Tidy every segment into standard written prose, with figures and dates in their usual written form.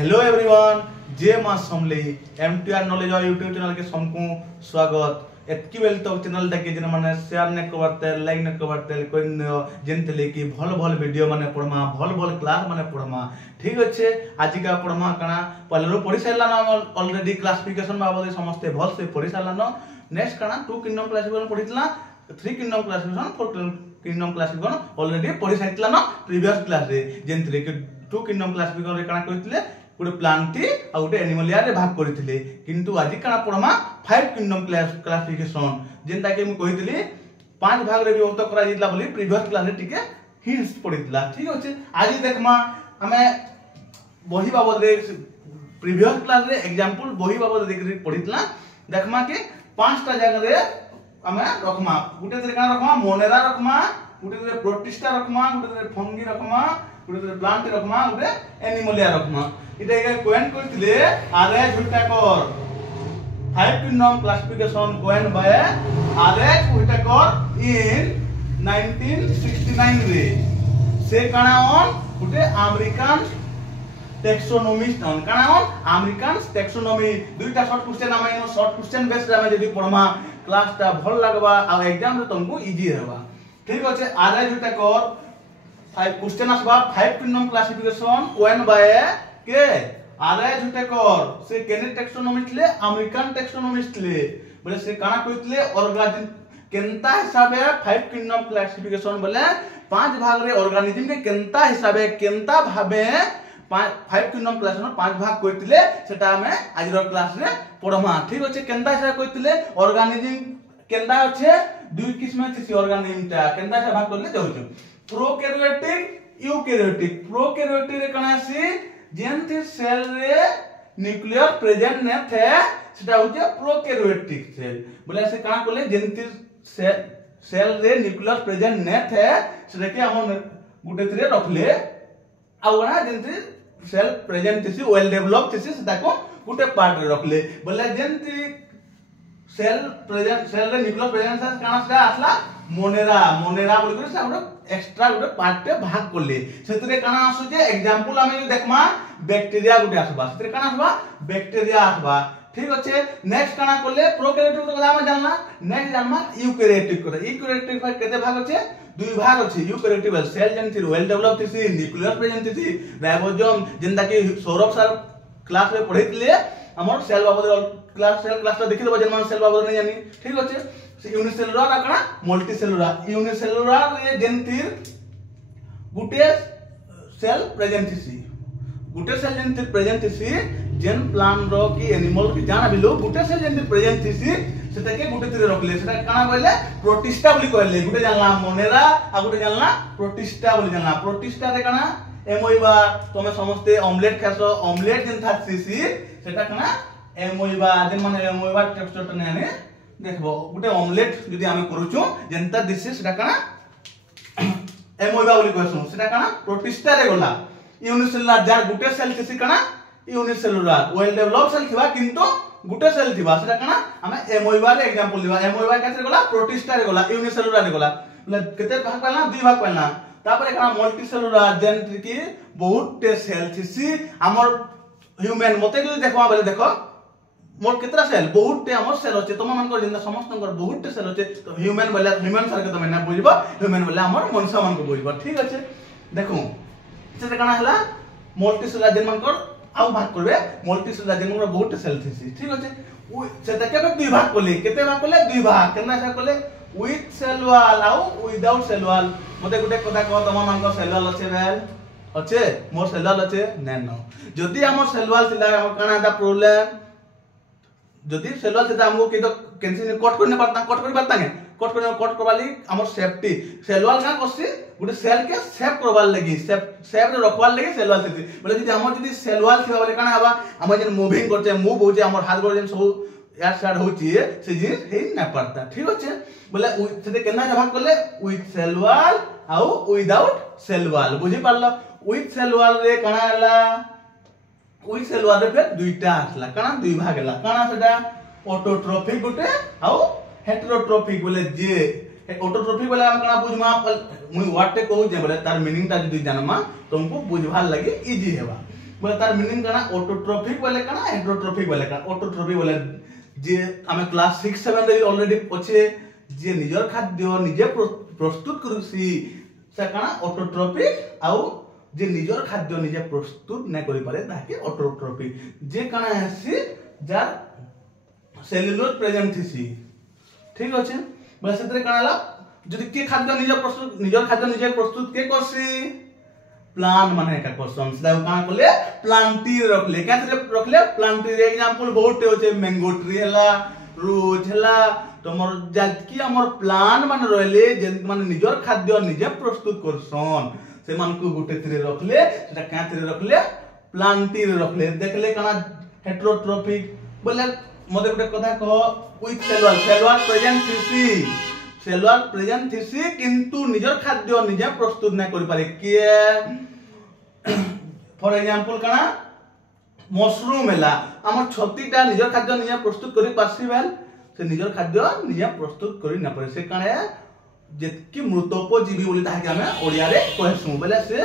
Hello everyone, जय मां समलेई MTR knowledge और यूट्यूब चैनल के सबको स्वागत। एतकी बेल तक चैनल टाके जिन माने शेयर ने करते लाइक ने करते कोइ जेनते लेकी भल भल वीडियो माने पढमा भल भल क्लास माने पढमा। ठीक अच्छे आज का पढमा कणा पहले पढ़ी सारला न ऑलरेडी क्लासिफिकेशन बाबद समस्त भल से पढ़ी सारला न। नेक्स्ट कणा टू किंगडम क्लासिफिकेशन पढ़ितला, three kingdom classification, four kingdom classification already पढ़ी सारला न प्रीवियस क्लास रे। जेनते कि टू किंगडम क्लासिफिकेशन रे कणा कहितले गोटे प्लांटी आ गोटे एनिमल रे भाग करथिले, किंतु आज कणा पढमा फाइव किंगडम क्लासिफिकेशन जेनता के मु कहितली पांच भाग रे विभक्त करा जितला बोली प्रीवियस क्लास रे टिके हिंट्स पढितला। ठीक अछि आज देखमा हमें बही बाबद रे प्रीवियस क्लास रे एग्जांपल बही बाबद देखि पढितला। देखमा के पांचटा जगह रे हमें रखमा गोटे रे का रखमा मोनेरा रखमा, गोटे रे प्रोटिस्टा रखमा, गोटे रे फंगी रखमा, गोटे रे प्लांट रखमा, गोटे एनिमलिया रखमा। इटा के कोइन करथिले RH Whittaker five kingdom classification कोइन बाय आरएच व्हिटेकर इन 1969 रे। से काना ऑन गोटे अमेरिकन टैक्सोनॉमिस्ट ऑन काना ऑन अमेरिकन टैक्सोनॉमी। दुईटा शॉर्ट क्वेश्चन हम शॉर्ट क्वेश्चन बेस रे हम जदी पढमा क्लास ता भल लागबा आ एग्जाम रे तुमको इजी रहबा। ठीक अछि आरएच व्हिटेकर फाइव क्वेश्चन आसबा फाइव किंगडम क्लासिफिकेशन कोइन बाय के आरएच व्हिटेकर। से केने टैक्सोनॉमिस्ट ले अमेरिकन टैक्सोनॉमिस्ट ले बोले से काना कहितले ऑर्गेनिज्म केनता हिसाबे फाइव किंगडम क्लासिफिकेशन बोले पांच भाग रे ऑर्गेनिज्म के केनता हिसाबे केनता भाबे फाइव किंगडम क्लासिफिकेशन पांच भाग कहितले सेटा हमें आज रो क्लास रे पढमा। ठीक अछि केनता हिसाबे कहितले ऑर्गेनिज्म केनता अछि दुई किस्म थिसी ऑर्गेनिज्म ता केनता से भाग करले जाउछु प्रोकैरियोटिक यूकैरियोटिक। प्रोकैरियोटिक रे काना से जेंति सेल रे न्यूक्लियर प्रेजेंट ने थे सेटा होचे प्रोकैरियोटिक सेल बोले से काना कोले जेंति सेल रे न्यूक्लियर प्रेजेंट ने थे सेटा के हम गुटे थरे रखले आ वना जेंति सेल प्रेजेंट थिसी वेल डेवलप थिसी सेटा को गुटे पार्ट रे रखले बोले जेंति सेल रे न्यूक्लियर प्रेजेंट से काना से आसला मोनेरा बोल कर से हम एक्स्ट्रा गोटे पार्ट पे भाग करले सेतरे काना आसु जे एग्जांपल हमें देखमा बैक्टीरिया गोटे आसबा सेतरे काना आसबा बैक्टीरिया आसबा। ठीक अछि नेक्स्ट काना करले प्रोकैरियोटिक कथा हम जानला। नेक्स्ट जानमा यूकैरियोटिक कथा। यूकैरियोटिक केते भाग अछि दुई भाग अछि। यूकैरियोटिक सेल जेंति वेल डेवलप थिसी न्यूक्लियर प्रेजेंट थिसी राइबोसोम जेंता कि सौरभ सर क्लास में पढितले हमर सेल बाबद क्लास ता देखि देबो जेन सेल बाबद नै जानी। ठीक अछि यूनिसेलुलर आकड़ा मल्टीसेलुलर। यूनिसेलुलर रे जेंतिर गुटे सेल प्रेजेंट थिसी गुटे सेल जेंतिर प्रेजेंट थिसी जेन प्लांट रो की एनिमल की जाना बिलो गुटे सेल जेंतिर प्रेजेंट थिसी सेटा के गुटे तिरे रखले सेटा काना कहले प्रोटिस्टा बोली कहले। गुटे जानला मोनेरा आ गुटे जानला प्रोटिस्टा बोली जानला। प्रोटिस्टा रे काना एमोइबा तमे समस्ते ऑमलेट खासो ऑमलेट जेन थासिसी सेटा काना एमोइबा जेन माने एमोइबा टेक्सचर ने आने देखबो गुटे ऑमलेट जदी हम करूछु जेंता दिसे सेटा काना एमोइबा बोली कहसु सेटा काना प्रोटिस्टा रे गला। यूनिसेलुलर जार गुटे सेल थिसी काना यूनिसेलुलर वेल डेवलप सेल थिबा किंतु गुटे सेल थिबा सेटा काना हमें एमोइबा रे एग्जांपल दिबा। एमोइबा कैसे गला प्रोटिस्टा रे गला यूनिसेलुलर रे गला मतलब केते भाग पाला दुई भाग पाला। तापर काना मल्टीसेलुलर जेंति की बहुत सेल थिसी हमर ह्यूमन मते जदी देखबा बोले देखो मोर कितना सेल बहुत टे हमर सेल होचे तुम मन को जिंदा समस्त कर बहुत टे सेल होचे तो ह्यूमन बोले ह्यूमन सर के तुम ना बुझबा ह्यूमन बोले हमर मनुष्य मन को बुझबा। ठीक अछि देखो से काना हला मल्टीसेलुलर जेन मन कर आउ भाग करबे मल्टीसेलुलर जेन मन बहुत टे सेल थिसी। ठीक अछि उ से तके दुई भाग करले केते भाग करले दुई भाग केना से करले विथ सेल वॉल आउ विदाउट सेल वॉल। मते गुटे कथा कह तुम मन को सेल वॉल अछि वेल अच्छे मोर सेल वॉल अछि नैनो जदी हमर सेल वॉल थिला हम काना दा प्रॉब्लम जदी सेल वॉल से हमको के तो कैंसिल कट करने पड़ता कट करवाली हमर सेफ्टी सेल वॉल का करसी गुटे सेल के सेफ करवाल लगी सेफ रे रखवाल लगी सेल वॉल थिति बोले जदी हमर जदी सेल वॉल थिबा बोले काना हबा हम जेन मूविंग करते मूव होजे हमर हाथ गोड़ जेन सब यार स्टार्ट होची से जिनिस हे ना पड़ता। ठीक अछि बोले से केना भाग करले विथ सेल वॉल आउ विदाउट सेल वॉल बुझि पारला। विथ सेल वॉल रे काना हला ओइ सेल वॉल रे दुईटा आसला काना दुई भाग हला काना सेटा ऑटोट्रोफिक गुटे आउ हेटेरोट्रोफिक बोले जे ऑटोट्रोफिक बोले हम काना बुझमा मुई वर्ड ते कहू जे बोले तार मीनिंग ता जदी जानमा तुमको बुझवार लागि इजी हेबा। बोले तार मीनिंग काना ऑटोट्रॉफिक बोले काना हेटेरोट्रॉफिक बोले काना ऑटोट्रॉफिक बोले जे आमे क्लास 6 7 रे ऑलरेडी पछे जे निजर खाद्य निजे प्रस्तुत करूसी से काना ऑटोट्रॉफिक आउ जे निजर खाद्य निजे प्रस्तुत नै करि पारे ताके ऑटोट्रॉफिक जे काना हेसी जार सेलुलोज प्रेजेंट थिसी ठीक अछि बोले सेतरे कानाला जदि के खाद्य निजर खाद्य निजे प्रस्तुत के करसी प्लांट माने का क्वेश्चन सेदा काना कोले प्लांटी रखले केतरे रखले प्लांटी एग्जांपल बहुत होचे मैंगो ट्री हला रोज हला तमर जदकि हमर प्लांट माने रहले जे माने निजर खाद्य निजे प्रस्तुत करसन से मान को गुटे थ्री रखले सेटा केतरे रखले प्लांटी रखले देखले काना हेटेरोट्रॉफिक बोले मते गुटे कथा कह विथ सेलुलर प्रेजेंट थिसी सेलुलर प्रेजेंट थिसी किंतु निजर खाद्य निजे प्रस्तुत नै करि पारे के फॉर एग्जांपल काना मशरूम हला हमर छत्तीटा निजर खाद्य निजे प्रस्तुत करि पासी बेल से निजर खाद्य निजे प्रस्तुत करि न पारे से काना जेतकी मृतोपजीवी बोली ताके हमें ओडिया रे कहसु बोले से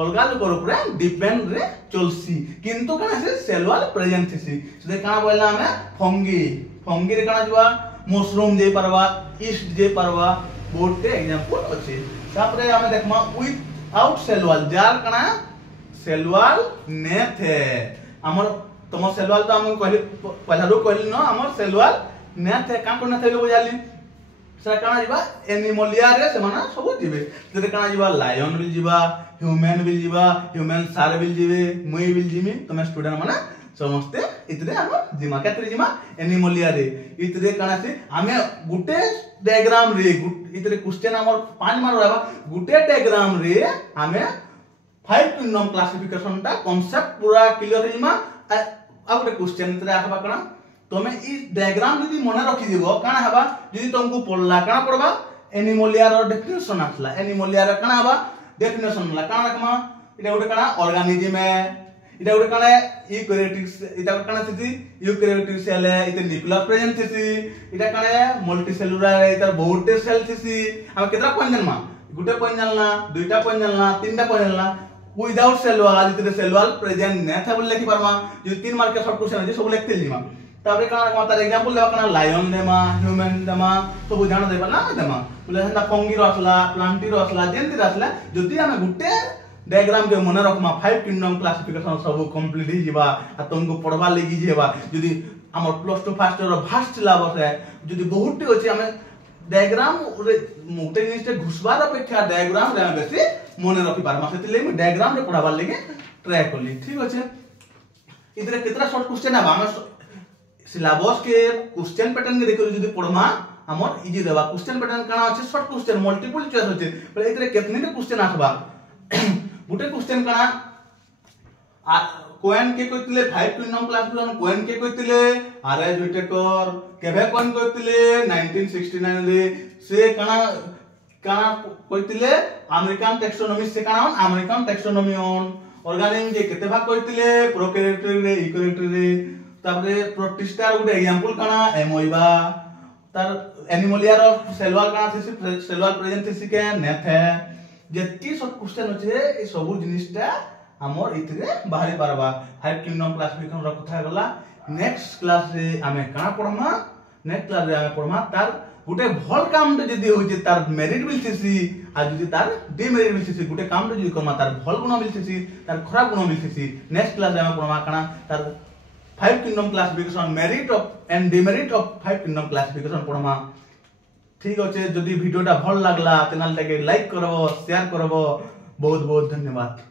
अलगा लोकर ऊपर डिपेंड रे चलसी किंतु काना से सेलुलर प्रेजेंट थिसी से काना बोलला हमें फंगी रे काना जवा मशरूम जे परवा ईस्ट जे परवा बोटे एग्जांपल अछि तापरे हमें देखमा विथ आउट सेलुलर जार काना सेलुलर ने थे हमर तम सेलुलर तो हम कहली पहला रो कहली न हमर सेलुलर ने थे का कोन थे लो बुझाली से काना जीवा एनिमलिया रे से माना सब जीवे जे काना जीवा लायन विल जीवा ह्यूमन विल जीवा ह्यूमन सार विल जीवे मुई विल जीमी तमे स्टूडेंट माना समस्ते इतरे हम जिमा केतरे जिमा एनिमलिया रे इतरे काना से हमें गुटे डायग्राम रे इतरे क्वेश्चन हमर 5 मार रहबा गुटे डायग्राम रे हमें 5 किंगडम क्लासिफिकेशन ता कांसेप्ट पूरा क्लियर हिमा आ गुटे क्वेश्चन इतरे आखबा काना तमे ई डायग्राम यदि मने रखि दिबो काना हबा यदि तुमको पढ़ला काना पढ़बा एनिमलिया रो डेफिनेशन आसला एनिमलिया रो काना हबा डेफिनेशन ला काना रखमा इटा गुटे काना ऑर्गेनिज्म है इटा गुटे काना यूकैरियोटिक इटा काना थिति यूकैरियोटिक सेल है इते न्यूक्लियस प्रेजेंट थिति इटा काना मल्टी सेलुलर है इता बहुते सेल थिति हम केतरा पॉइंट जानमा गुटे पॉइंट जानला दुईटा पॉइंट जानला तीनटा पॉइंट जानला विदाउट सेलुलर इते सेलुलर प्रेजेंट नै था बोल लिखि परमा जो 3 मार्क के शॉर्ट क्वेश्चन है सब लिखते लिमा ताबरे काना रखमा तार एग्जांपल देबा काना लायन देमा ह्यूमन देमा सब जान देबा ना देमा बोले हंदा फंगी रो असला प्लांटी रो असला जेंति असला जति हम गुटे डायग्राम के मने रखमा 5 किंगडम क्लासिफिकेशन सब कंप्लीट ही जीवा आ तुमको पढ़वा लेगी जेबा जदी हमर प्लस 2 फर्स्ट रो फास्ट सिलेबस है जदी बहुत अछि हमें डायग्राम रे मोटे जिनिस घुसबार अपेक्षा डायग्राम रे बेसी मने रखि पारमा सेतिले मैं डायग्राम रे पढ़ावा लेगे ट्राई करली ठीक अछि इधर केतरा शॉर्ट क्वेश्चन है हम सिलेबस के क्वेश्चन पैटर्न के देखो जदी पढ़मा हमर इजी देबा क्वेश्चन पैटर्न काना अछि शॉर्ट क्वेश्चन मल्टीपल चॉइस होचे पर इतरे केतने क्वेश्चन आसबा गुटे क्वेश्चन काना कोएन के कइतिले 5 किंगडम क्लासिफिकेशन कोएन के कइतिले आरएस विटेकर केभे कोएन कइतिले 1969 रे से काना काना कइतिले अमेरिकन टैक्सोनॉमी से काना अमेरिकन टैक्सोनॉमी ऑन ऑर्गेनिज्म जे केते भाग कइतिले प्रोकैरियोटिक रे यूकैरियोटिक रे तापरे प्रोटिस्टा गुटे एग्जांपल काना एमोइबा तार एनिमलिया रो सेलुलर काना थिसी सेलुलर प्रेजेंट थिसी के नेथे जेति सब क्वेश्चन होचे ए सब जिनिसटा हमर इतरे बाहरी पारबा 5 किंगडम क्लासिफिकेशन रो कथा गला नेक्स्ट क्लास रे हमें काना पढ़मा नेक्स्ट क्लास रे हमें पढ़मा तार गुटे भल काम जदी होचे तार मेरिट मिलथिसी आ जदी तार डिमेरिट मिलथिसी गुटे काम जदी करमा तार भल गुण मिलथिसी तार खराब गुण मिलथिसी नेक्स्ट क्लास रे हमें पढ़मा काना तार 5 kingdom classification merit of and demerit of 5 kingdom classification पढ़मा ठीक अच्छे जदि वीडियोटा भल लागला चैनल टाके लाइक करबो शेयर करबो बहुत बहुत धन्यवाद।